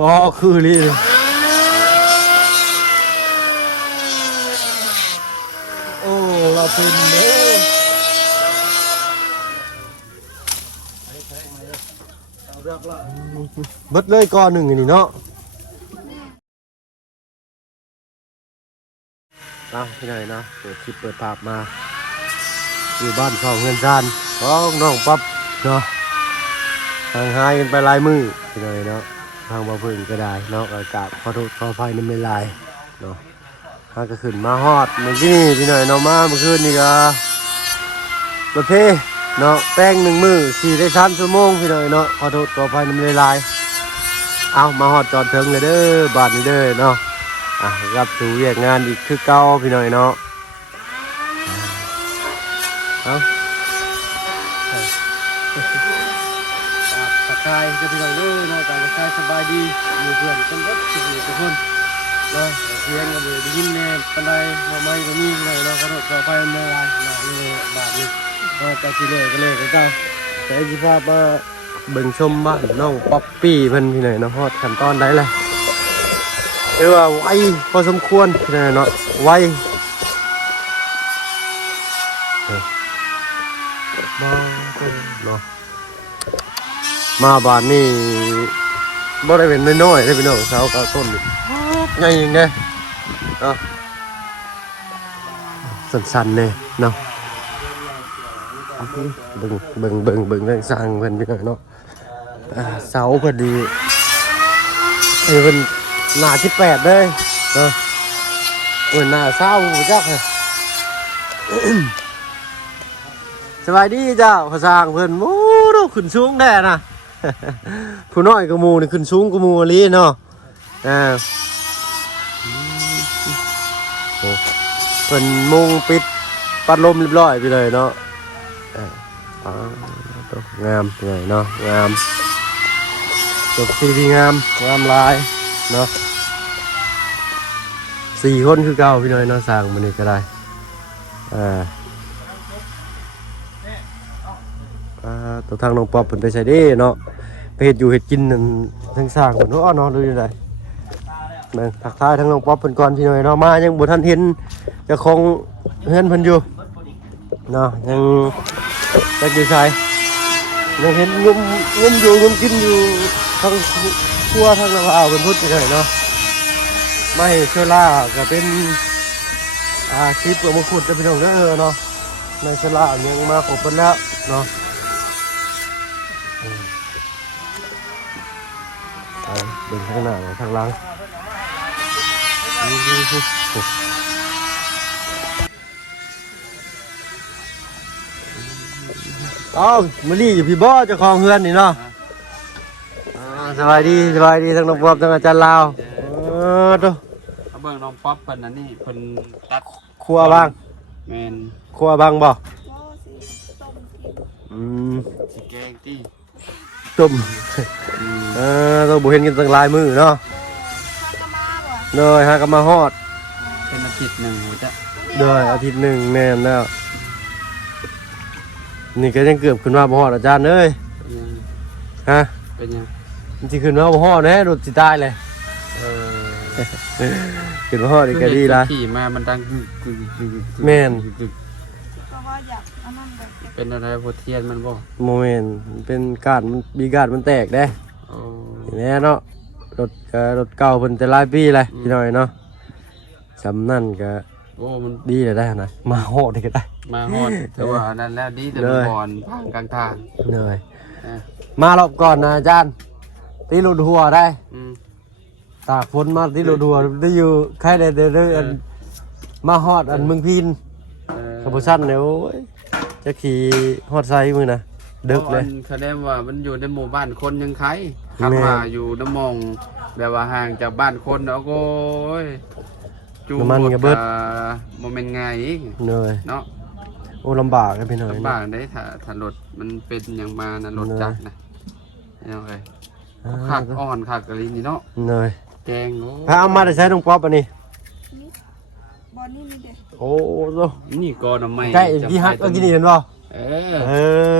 ก็คือลีโอ้เราเป็นเด้อเบิดเลยก้อนหนึ่งนี่เนาะที่ไหนนะเปิดคลิปเปิดภาพมาอยู่บ้านสองเงินจานน้องปั๊บเนาะทางหายกันไปลายมือที่ไหนเนาะทางบ่พึ่งก็ได้เนาะอากาศขอโทษขออภัยน้ำไม่ลายเนาะถ้าก็ขึ้นมาฮอดเมื่อกี้นี่ที่ไหนเนาะมาเมื่อคืนนี่ก็รถเทเนาะแป้ง1 มื้อขี่ได้3 ชั่วโมงที่ไหนเนาะขอโทษขออภัยน้ำไม่ลายเอามาฮอดจอดถึงเลยเด้อบ้านนี้เด้อเนาะรับสู่เวียกงานอีกคือเก่าพี่น้อยเนาะทักทายกับพี่น้องเด้อเนาะทักทายสบายดีอยู่เพื่อนกันเบิดทุกคนเนาะเสียงก็บ่ได้ยินแน่ปานใดบ่ไม่ก็มีเลยเนาะขอโทษขออภัยในหลายเนาะนี่บาดนี้ก็จะสิเลยก็เลยกันแต่สิพามาเบิ่งชมบ้านน้องป๊อปปี้เพิ่นพี่น้อยเนาะฮอดขั้นตอนใดล่ะว่าไวพอสมควรเนาะไวมาบ้านนี่บ่ได้เป็นน้อยๆได้พี่น้องสาวกับต้นใหญ่จริงเด้เนาะสั่นๆเลยเนาะเบิ่งเรื่องสร้างเพิ่นพี่น้องเนาะเสาพอดีเพิ่นหน้า18เลยเนาะเหมือนหน้าเศร้าจักเลยสบายดีเจ้าพระสร้างเพิ่นโอ้ดูขึ้นสูงแน่นะผู้น้อยกว่าหมู่นี่ขึ้นสูงกว่าหมู่ลีเนาะเพิ่นมุงปิดปัดลมเรียบร้อยไปเลยเนาะงามเลยเนาะงามจบสีที่งามลายเนาะ4 คนคือเก่าพี่น้อยเนาะสร้างมันนี่ก็ได้ตัวทางน้องป๊อปเพิ่นไปใส่เด้เนาะไปเฮ็ดอยู่เฮ็ดกินนั่นทั้งสร้างเพิ่นเนาะดูอยู่ได้นั่นทักทายทั้งน้องป๊อปเพิ่นก่อนพี่น้อยเนาะมายังบ่ทันเห็นเจ้าของเฮือนเพิ่นอยู่เนาะยังจักอยู่ไสยังเห็นงุมอยู่งุมกินอยู่ทั้งครัวทั้งน้ำอ้าวเพิ่นพูดไปเลยเนาะไม่เชื้อราก็เป็นคลิปของมะขุดจะเป็นของเด้อเนาะในเชื้อรายังมาครบกันแล้วเนาะเดินข้างหน้าข้างหลังมาลี่อยู่พี่บ่เจ้าของเฮือนนี่เนาะสบายดีทั้งน้องป๊อปทั้งอาจารย์ลาวตัวเบิ่งน้องป๊อปเพิ่นอันนี้เพิ่นตัดครัวบ้างแม่นครัวบ้างบ่สิแกงตี้ต้มเราบ่เห็นกันตั้งหลายมื้อเนาะเลยฮะก็มาฮอดเป็นอาทิตย์หนึ่งจ้ะเลยอาทิตย์หนึ่งแน่นแล้วนี่ก็ยังเกือบขึ้นมาบ่ฮอดอาจารย์เอ้ยฮะเป็นยังมันสิขึ้นมาบ่ฮอดแน่รถสิตายเลยขึ้นมาฮอดอีกก็ดีละขี่มามันดังแม่นเป็นอะไรโพเทียนมันบ่โมเมนต์เป็นการมันมีการมันแตกได้แน่เนาะรถเก่าเพิ่นแต่หลายปีเลยพี่น้อยเนาะสำนั่นก็โอ้มันดีเลยได้นะมาฮอดก็ได้มาฮอดแต่ว่านั่นแล้วดีแต่ก่อนพังกลางทางเลยมารอบก่อนนะอาจารย์ตีรถหัวได้ตากฝนมาตีรถหัวได้อยู่ใครได้เดินมาฮอดอันเมืองพินขับรถสั้นเนี่ยโอ้ยจะขี่ฮอดไซมือนะดึกเลยแสดงว่ามันอยู่ในหมู่บ้านคนยังใครขับมาอยู่น้ำมองแบบว่าห่างจากบ้านคนเนาะโอ้ยจูงมันกระเบิดโมเมนต์ไงเหนื่อยเนาะโอ้ลำบากเลยพี่หน่อยลำบากได้ถ้ารถมันเป็นอย่างมานะรถจักรนะยังไงขักอ่อนขักอะไรนี่เนาะเหนื่อยแกงโอ้ถ้าเอามาได้ใช้ตรงป๊อปอันนี้บอลนี่มีเด็กโอ้โหนี่ก่อนทำไมใกล้ที่ฮักก็กินเห็นป่ะ เอ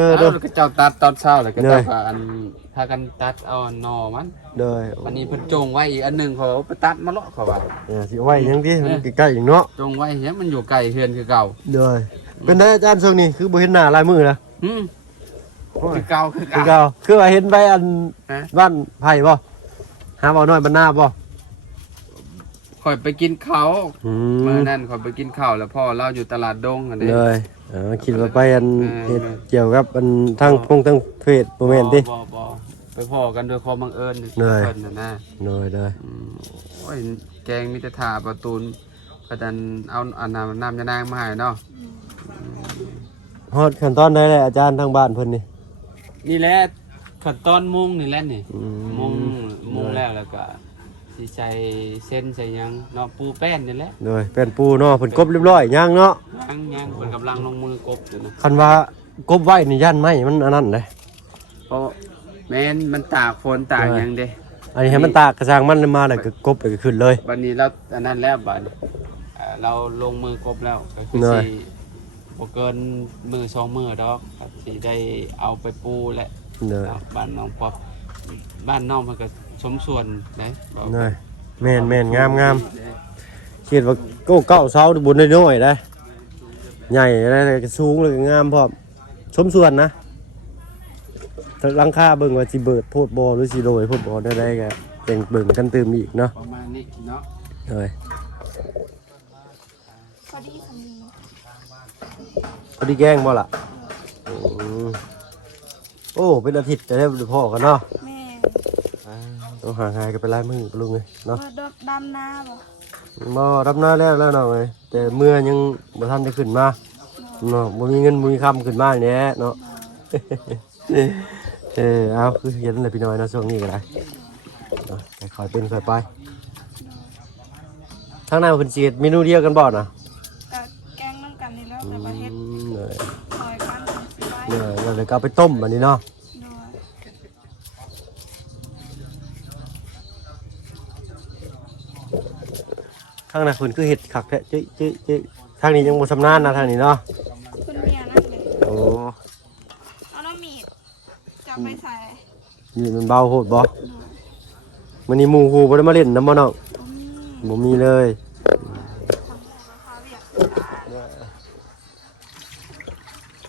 อ แล้ เด้ ว อ ก็เจ้าตัดตอนเช้าเลยก็ เน เจ้าย ก็อันพากันตัดเอาหนอมัน เด้อ วันนี้เพิ่นจงไว้อีกอันหนึงเขาไปตัดมาเลาะเขาว่า สิไว้ยังดิมันใกล้ๆอย่างเนาะ จงไว้เหี้ยมันอยู่ไกลเฮือนคือเก่า เด้อเป็นได้อาจารย์ช่วงนี้คือบ่เห็นหน้าลายมือนะ คือเก่าคือ คือ เก่า เก่าคือว่าเห็นไปอัน ฮะ บ้านไผ่บ่หาบ่น้อยบ้านหน้าบ่ ข่อยไปกินข้าว อื เมื่อ ม นั้นข่อยไปกินข้าวแล้วพ่อเราอยู่ตลาดดงอันนี้ เลยคิดว่าไปอัน เออ เฮ็ดเกี่ยวกับอันทั้งพงทั้งเฟซบ่แม่นติ บ่ไปพ่อกันโดยความบังเอิญ เลย เพิ่นน่ะนะ เลยเลย โอ้ยแกงมีแต่ถาประตูนก็ดันเอาอันน้ำยานางมาให้เนาะ ฮอดขั้นตอนใดแล้วอาจารย์ทางบ้านเพิ่นนี่ นี่แหละขั้นตอนมุงนี่แหละนี่ อืม มุงแล้วก็สิใส่เส้นใส่หยังเนาะปูแป้นนี่แหละ เลยเป็นปูเนาะเพิ่นกบเรียบร้อยย่างเนาะ ยังเพิ่นกำลังลงมือกบอยู่นะ คันว่ากบไว้นี่ย่านไหมมันอันนั้นเด้ เพราะแม่นมันตากฝนตากหยังเด้ อันนี้ให้มันตากกระซังมันมาแล้วก็กบแล้วก็ขึ้นเลย วันนี้เราอันนั้นแล้วบัดนี้เราลงมือกบแล้วก็คือ เนย สิบ่เกินมือสองมือดอกก็สิได้เอาไปปูแหละ เลย บ้านน้องป๊อปบ้านน้องมันก็สมส่วนนะบอก เลยแม่นงามคิดว่าโก้เก้าเสาบุญน้อยๆได้ใหญ่ได้ก็สูงเลยก็งามพร้อมสมส่วนนะแต่หลังคาเบิ่งว่าสิเบิดโพดบ่หรือสิโรยโพดบ่ได้ก็เต็งเบิ่งกันตื่มอีกเนาะ ประมาณนี้เนาะ เลย พอดีสำนี พอดีแกล้งบ่ล่ะโอ้เป็นอาทิตย์จะได้พ่อกันเนาะ แม่ ต้องห่างหายกันไปหลายมื้อลุงเลยเนาะ ดดำนาบ่ บ่รับหน้าแล้วเนาะเอ้ยแต่เมื่อยังบ่ทันได้ขึ้นมาเนาะบ่มีเงินบ่มีคำขึ้นมาแหน่เนาะ เอาคือเห็นเลยพี่น้อยเนาะช่วงนี้ก็ได้เนาะแต่ค่อยเป็นค่อยไปทางหน้าเพิ่นสิเฮ็ดเมนูเดียวกันบ่น่ะ กับแกงน้ำกันนี่แล้วแต่ประเทศ เลย ซอยกันสิไป เราเลยก็เอาไปต้มอันนี้เนาะ โดย ข้างหน้าเพิ่นคือเฮ็ดคักแท้จึ๊ทางนี้ยังบ่ชำนาญนะทางนี้เนาะ คุณเมียนั่นเลย โอ้ เอาน้ำมีดจะไปใส่ นี่มันเบาโหดบ่ โดย มื้อนี้หมู่ฮู้บ่ได้มาเล่นนำบ่น้อง บ่มี บ่มีเลย ทำราคาเรียก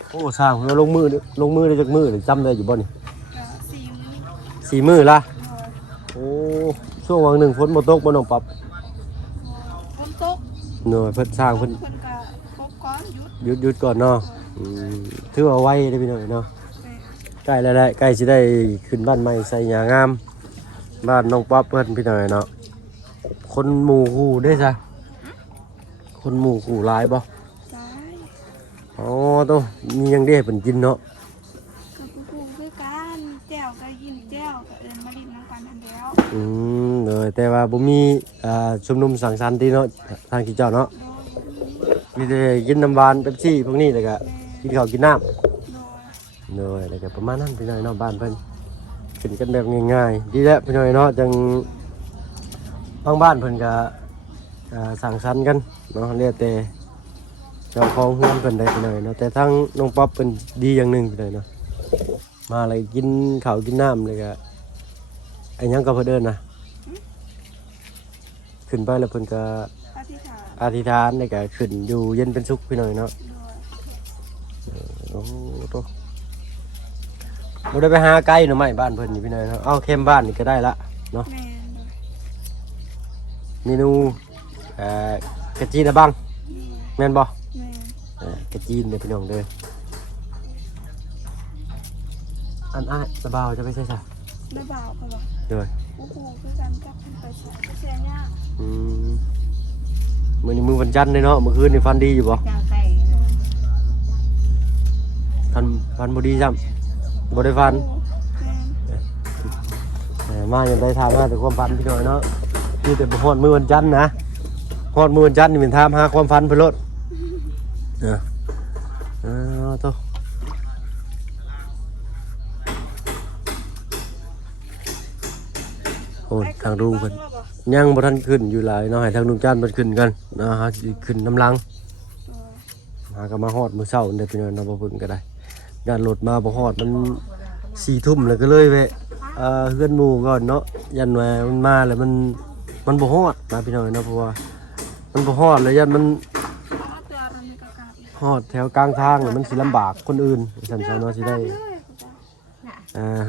โอ้สร้างเพิ่นลงมือได้จักมื้อนี่จำได้อยู่บ่นี่ ก็4 มื้อ 4 มื้อละ โดย โอ้ช่วงวังหนึ่งฝนบ่ตกบ่น้องปรับ ฝนตก เนาะเพิ่นสร้างเพิ่น เพิ่นก็พบก้อนหยุด หยุดก่อนเนาะถือว่าไวได้พี่น้อยเนาะ แต่ ใกล้แล้วแหละใกล้สิได้ขึ้นบ้านใหม่ใส่หญ้างามบ้านน้องป๊อปเพิ่นพี่น้อยเนาะคนหมู่คู่ได้ซะคนหมู่คู่หลายบ่ ซ้าย อ๋อต้องมีหยังได้ให้เพิ่นกินเนาะ กับผู้คือกันแจ้วก็ยินแจ้วก็เอิ้นมาดินน้ำกันทันแล้ว เลยแต่ว่าบ่มีชุมนุมสังสรรค์ที่เนาะทางที่เจ้าเนาะ โดย มีแต่กินน้ำหวานเป๊ปซี่พวกนี้แล้วก็กินข้าวกินน้ำ โดย เลยแล้วก็ประมาณนั้นพี่น้อยเนาะบ้านเพิ่นขึ้นกันแบบง่ายๆดีแล้วพี่น้อยเนาะจังบางบ้านเพิ่นก็สั่งสรรค์กันเนาะเรียกแต่เจ้าของเฮือนเพิ่นได้พี่น้อยเนาะแต่ทั้งน้องป๊อปเพิ่นดีอย่างหนึงพี่น้อยเนาะมาอะไรกินข้าวกินน้ำเลยก็ไอ้หยังก็เพิ่นเดินนะขึ้นไปแล้วเพิ่นก็ อธิษฐาน อธิษฐานแล้วก็ขึ้นอยู่เย็นเป็นสุขพี่น้อยเนาะ โดย โอ้โหบ่ได้ไปหาไกลหน่อไม้บ้านเพิ่นนี่พี่น้อยเนาะเอาเข้มบ้านนี่ก็ได้ละเนาะ แม่นโดย เมนูกระจีนอะบังแม่นบ่ แม่น กระจีนเด้อพี่น้องเด้ออันอ้ายสบาวจะไปใส่ซะ ได้บ่าวก็บอก เด้อ โอ้โหคือกันกับคนไปเสียไปเสียยาก มื้อนี้มื้อวันจันทร์เลยเนาะเมื่อคืนนี่ฟันดีอยู่บ่ จางไก่ ฟันบ่ดีซ้ำบ่ได้ฟัน แม่น มายังได้ถามหาแต่ความฝันพี่น้อยเนาะคือแต่บ่ฮอดมื้อวันจันทร์นะฮอดมื้อวันจันทร์นี่เป็นถามหาความฝันเพิ่นโลดโตโอ้ยทางดูเพิ่นยังบ่ทันขึ้นอยู่หลายเนาะให้ทางลุงจันทร์เพิ่นขึ้นกันนะฮะสิขึ้นน้ำลัง หาก็มาฮอดมื้อเช้าเด้อพี่น้องเนาะบ่เพิ่นก็ได้ย่านรถมาบ่ฮอดมัน4 ทุ่มแล้วก็เลยแวะเฮือนหมู่ก่อนเนาะยันว่ามันมาแล้วมันบ่ฮอดนะพี่น้องเนาะเพราะว่ามันบ่ฮอดแล้วยันมัน เตือนเราในกากา ฮอดแถวกลางทางแล้วมันสิลำบากคนอื่นซั่นซะเนาะสิได้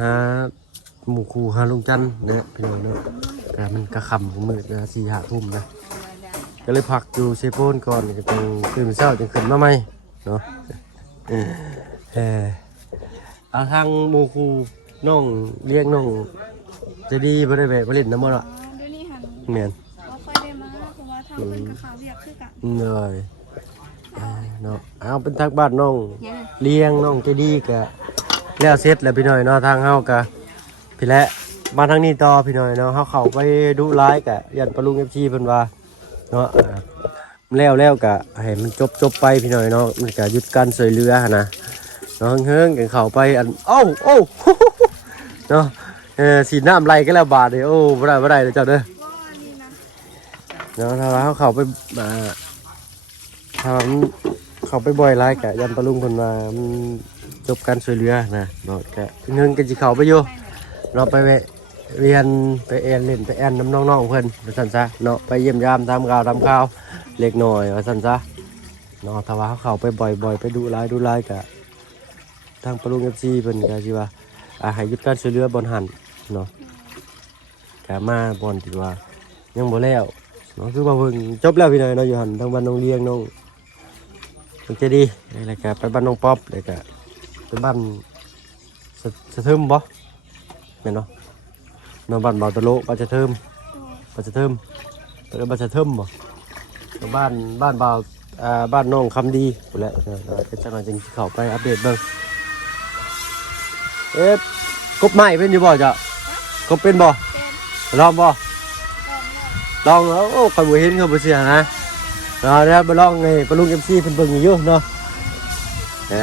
หาหมู่คู่หาลุงจันทร์นะพี่น้องเนาะแต่มันก็ค่ำของมืดนะ4-5 ทุ่มนะก็เลยพักอยู่เซโปนก่อนก็ต้องตื่นเช้าจึงขึ้นมาใหม่เนาะเอาทางหมู่คู่น้องเลี้ยงน้องจะดีบ่ได้แวะไปเล่นน้ำมันล่ะ เดี๋ยวนี้หัน แม่น บ่ค่อยได้มาเพราะว่าทางเป็นกระขาวเรียกคือกัน เลยเนาะเอาเป็นทางบ้านน้องเลี้ยงน้องจะดีก็แล้วเสร็จแล้วพี่น้อยเนาะทางเฮาก็พี่แหละมาทางนี้ต่อพี่น้อยเนาะเฮาเข้าไปดูร้ายก็ยันปะลุง FC เพิ่นว่าเนาะแล้วก็ให้มันจบไปพี่น้อยเนาะมันก็หยุดการช่วยเหลือหั่นนะเนาะเฮิงๆกันเข้าไปอันโอ้เนาะสีน้ำไหลก็แล้วบาดเลยโอ้บ่ได้เลยเจ้าเด้อ ว่านี่นะ เนาะถ้าว่าเขาเข้าไปถ้ามันเข้าไปบ่อยหลายกะยันปะลุงเพิ่นว่ามันจบการช่วยเหลือนะเนาะก็เงินก็สิเข้าไปอยู่เราไปเรียนไปเล่นไปแอนน้ำน้องๆเพิ่นว่าซั่นซะเนาะไปเยี่ยมยามทำข่าวเล็กน้อยว่าซั่นซะเนาะถ้าว่าเขาเข้าไปบ่อยไปดูหลายกะทางปะลุง FC เพิ่นก็สิว่าให้หยุดการช่วยเหลือบนหันเนาะกะมาบอนที่ว่ายังบ่แล้วเนาะคือว่าเพิ่งจบแล้วพี่น้อยเนาะอยู่หันทางบ้านน้องเลี้ยงน้องมันจะดีแล้วก็ไปบ้านน้องป๊อปแล้วก็ไปบ้านสะเทิมบ่แม่นเนาะเนาะบ้านบ่าวตะโลบ้านสะเทิมบ้านสะเทิมแล้วก็บ้านสะเทิมบ่บ้านบ่าวบ้านน้องคำดีพุ่นแหละก็จังหน่อยจึงเข้าไปอัปเดตเบิ่งกบไม้เป็นอยู่บ่จ้ะกบเป็นบ่ เป็น ลองบ่ กองเลือด ลองแล้วโอ้คอยบ่เห็นเขาบ่เสียนะแล้วไปลองไงปลาลุง MC เพิ่นเบิ่งอยู่เนาะ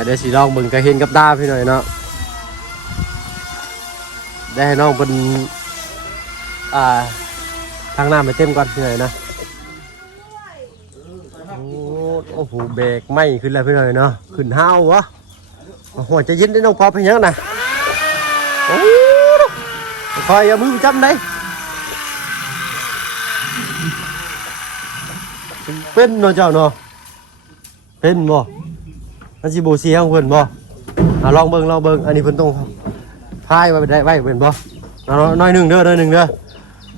เดี๋ยวสิลองเบิ่งก็เห็นกับตาพี่หน่อยเนาะได้ให้น้องเพิ่นทางน้ำไปเต็มก่อนพี่หน่อยนะโอ้โหเบรกไหม้ขึ้นแล้วพี่หน่อยเนาะขึ้นห้าววะโอ้โหจะยินได้น้องพอเพียงนะโอ้คอยเอามือจำได้เป็นเนาะเจ้าเนาะเป็นบ่อันสิบ่เสียของเพิ่นบ่ลองเบิ่งอันนี้เพิ่นต้องพายไว้ได้ไว้เป็นบ่น้อยหนึงเด้อ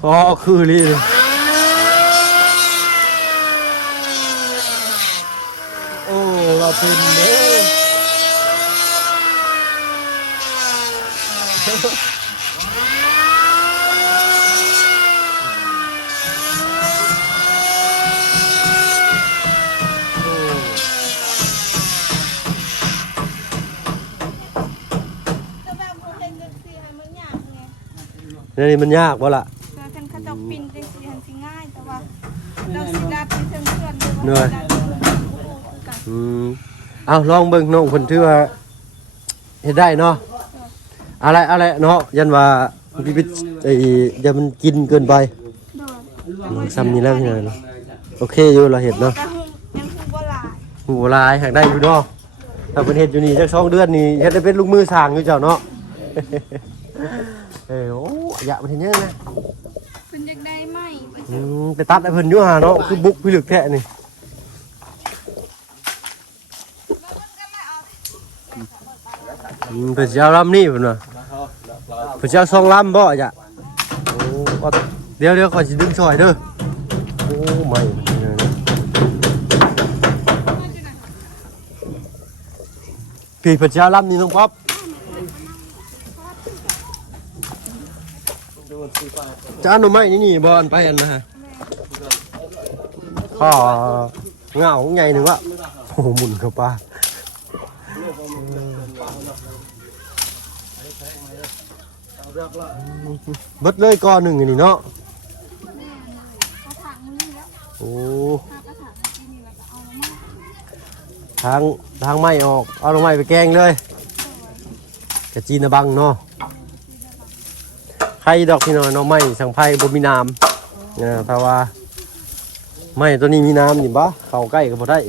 อ๋อคือลีโอ้เราเป็นเด้แต่แบบบ่เห็นจังซี่ให้มันยากไง นี่มันยากบ่ล่ะ แต่คันเขาเจ้าปิ้นจังซี่หันสิง่ายแต่ว่าเราสิดัดไปถึงเพื่อนหรือว่าดัดไปถึงคือกัน เอาลองเบิ่งน้องเพิ่นถือว่าเฮ็ดได้เนาะอะไรเนาะยันว่าพี่อย่ามันกินเกินไป โดย ซ้ำนี้แล้วพี่น้อยเนาะโอเคอยู่เราเฮ็ดเนาะ แต่ยังคือบ่หลาย หูลายหักได้อยู่เนาะถ้าเป็นเฮ็ดอยู่นี่จัก2 เดือนนี่เฮ็ดได้เป็นลูกมือสร้างอยู่เจ้าเนาะ โอ้อยากมันเห็นยังนะ เพิ่นอยากได้ไหมไป ไปตัดไอ้เพิ่นอยู่หาเนาะคือบุกพิลึกแท้นี่เพิ่นสิเอาลำนี่เพิ่นว่าเพิ่นสิเอา2 ลำบ่จ้ะโอ้ว่าเดี๋ยวขอยสิดึงช่อยเด้อโอ้ไม่พี่เพิ่นสิเอาลำนี่น้องป๊อปจานหน่อไม้นี่บ่อันไปอันนะฮะข้อเงาใหญ่หนึ่งวะโอ้หมุนเข้าป่าเบิดเลยก้อนหนึ่งอันนี้เนาะ แม่เขาถางมือแล้ว โอ้ ถ้ากระถางที่นี่แล้วก็เอามา ทางไม้ออกเอาหน่อไม้ไปแกงเลยกระจีนบังเนาะไข่ดอกพี่น้อยหน่อไม้สังไพ่บ่มีน้ำถ้าว่าไม้ตัวนี้มีน้ำนี่บ่เข้าใกล้ก็บ่ได้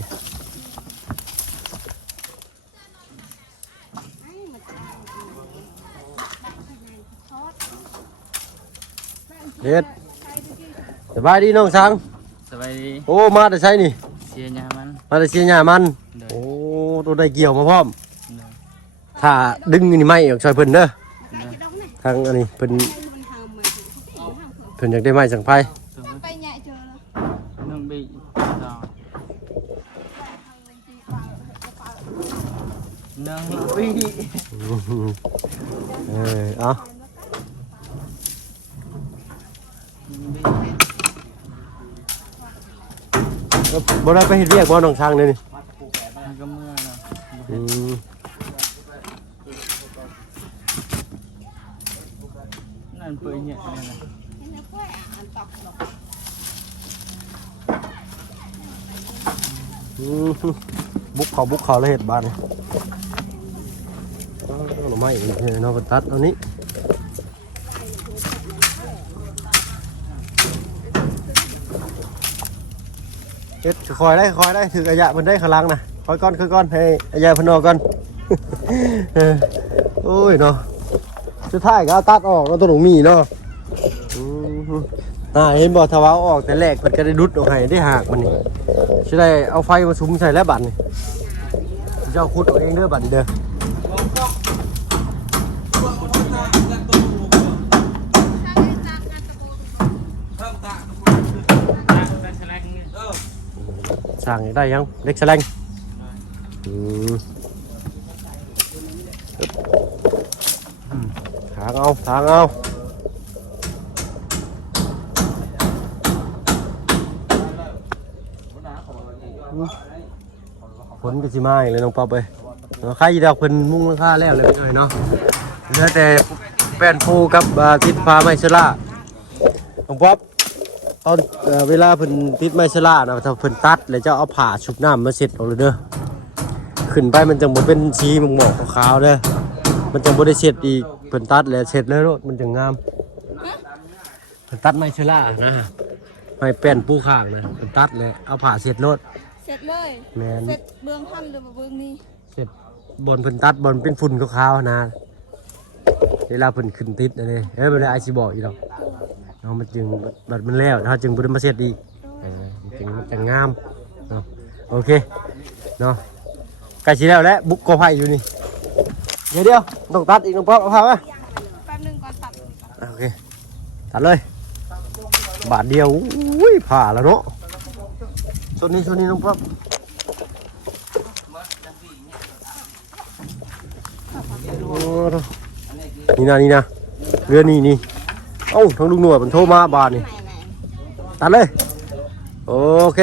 เฮ็ดสบายดีน้องสัง สบายดี โอ้มาแต่ใช้นี่ เสียยามัน มาแต่เสียหญ้ามันโอ้ตัวได้เกี่ยวมาพร้อมถ้าดึงนี่ไม่ออกช่วยเพิ่นเด้อทางอันนี้เพิ่นอยากได้ไม้สังไผ ไปใหญ่เจอแล้ว น้องบีต่อน้องบี เอา บ่ได้ไปเฮ็ดเวียกบ่น้องช้างเลยนี่ ก็เมื่อแล้ว อืม นั่นเปื่อยเนี่ยนี่นะ บุกเขาแล้วเฮ็ดบ้านนี่เอาหน่อไม้อีกเนาะก็ตัดเอานี้เฮ็ดคอยได้ถือกระยะเพิ่นได้ข้างหลังน่ะคอยก่อนให้อายาเพิ่นออกก่อน โอ้ยเนาะสุดท้ายก็เอาตัดออกแล้วตัวหนูมีเนาะเห็นบ่ถ้าว่าเอาออกแต่แรกเพิ่นก็ได้ดุดออกให้ได้หากมันนี่สิได้เอาไฟมาสุมใส่แล้วบัดนี่เจ้าขุดเอาเองเด้อบัดนี้เด้อสั่งได้ยังเล็กแสลงทางเอาฝนก็สิมาอีกเลยน้องป๊อปเอ้ยใครอีดอกเพิ่นมุ่งราคาแล้วเลยไปหน่อยเนาะเหลือแต่แป้นปูกับติดฟ้าไม้เชล่าน้องป๊อปตอนเวลาเพิ่นติดไม้เชล่านะถ้าเพิ่นตัดแล้วจะเอาผ้าชุบน้ำมาเช็ดออกเลยเด้อขึ้นไปมันจังบ่เป็นสีหมอกๆขาวๆเด้อมันจังบ่ได้เช็ดอีกเพิ่นตัดแล้วเช็ดเลยโลดมันจังงามเพิ่นตัดไม้เชล่านะไม้แป้นปูข้างนะเพิ่นตัดแล้วเอาผ้าเช็ดโลดเสร็จเลย แม่น เสร็จเบื้องท่านหรือเบื้องนี้ เสร็จบนเพิ่นตัดบนเป็นฝุ่นขาวๆนะเวลาเพิ่นขึ้นติดอะไรเวลาไอซีบอกอีกดอกเนาะมันจึงบัดมันแล้วถ้าจึงบ่ได้มาเสร็จอีกจึงมันจะงามเนาะโอเคเนาะใกล้สิแล้วแหละบุกกอไผ่อยู่นี่เดี๋ยวต้องตัดอีกน้องป๊อปเอาผ้ามา แป๊บนึงก่อนตัด โอเคตัดเลยบาทเดียวอุ้ยผ่าแล้วเนาะส่วนนี้น้องป๊อปโอ้นี่นะเรือนี่เอ้าทางลุงหนวดมันโทรมาบาทนี่ตัดเลยโอเค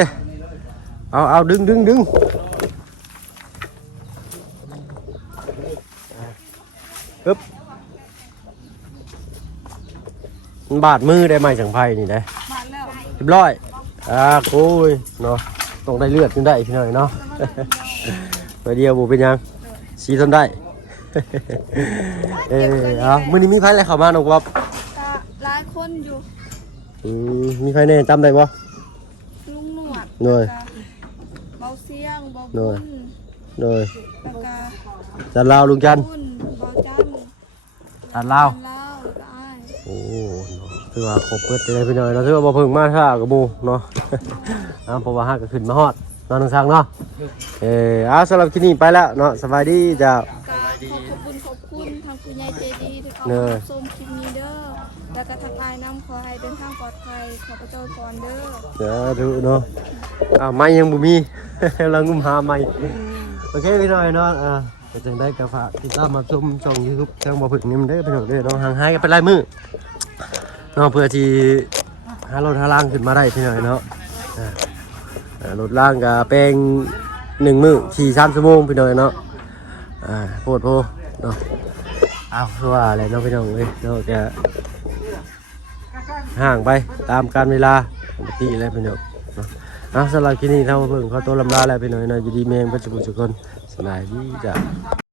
เอาดึงปึ๊บมันบาดมือได้ไหมสังไพ่นี่ได้ มาแล้ว เรียบร้อยโอ้ยเนาะต้องได้เลือดขึ้นได้พี่หน่อยเนาะ ไปเดียวบุเป็นยังสีทนได้ มื้อนี้มีไผอะไรเข้ามาน้องป๊อป ก็หลายคนอยู่ มีไผแน่จำได้บ่ ลุงหนวด หน่อย เบาเสียงเบา หน่ บุ อย ญ โดย แล้วก็ จันลาวลุงจันทร์ บุญเบาจัน จันลาว เล่าแล้วก็อ้าย โอ้เนาะถือว่าครบเปิดเลยพี่หน่อยเนาะถือว่าบ่เพิ่งมาท่ากับหมู่เนาะ เพราะว่าฮักก็ขึ้นมาฮอดเนาะน้องช้างเนาะสำหรับที่นี่ไปแล้วเนาะสบายดีจ้า ก็ขอบคุณทางผู้ใหญ่ใจดีที่เขามารับชมคลิปนี้เด้อแล้วก็ทางอ้ายนำขอให้เดินทางปลอดภัยขอพระเจ้าก่อนเด้อ เดี๋ยวดูเนาะไม่ยังบ่มี เรางุมหาไม่โอเคพี่หน่อยเนาะก็จังได้ก็ฝากติดตามมาชมช่อง YouTube ทางบ่พึ่งนี่มันได้พี่น้องเด้อเนาะห่างหายกันไปหลายมื้อเนาะเพื่อที่หารถหาล่างขึ้นมาได้พี่หน่อยเนาะรถล่างก็แปลง1 มื้อขี่3 ชั่วโมงพี่หน่อยเนาะโพดโพเนาะคือว่าอะไรเนาะพี่น้องเอ้ยเนาะจะห่างไปตามกาลเวลาปกติแล้วพี่น้องเนาะสำหรับที่นี่เท่าเพิ่งเขาตัวลำลาแล้วพี่น้องเนาะอยู่ดีแมงปัจจุบันทุกคนสบายดีจ้ะ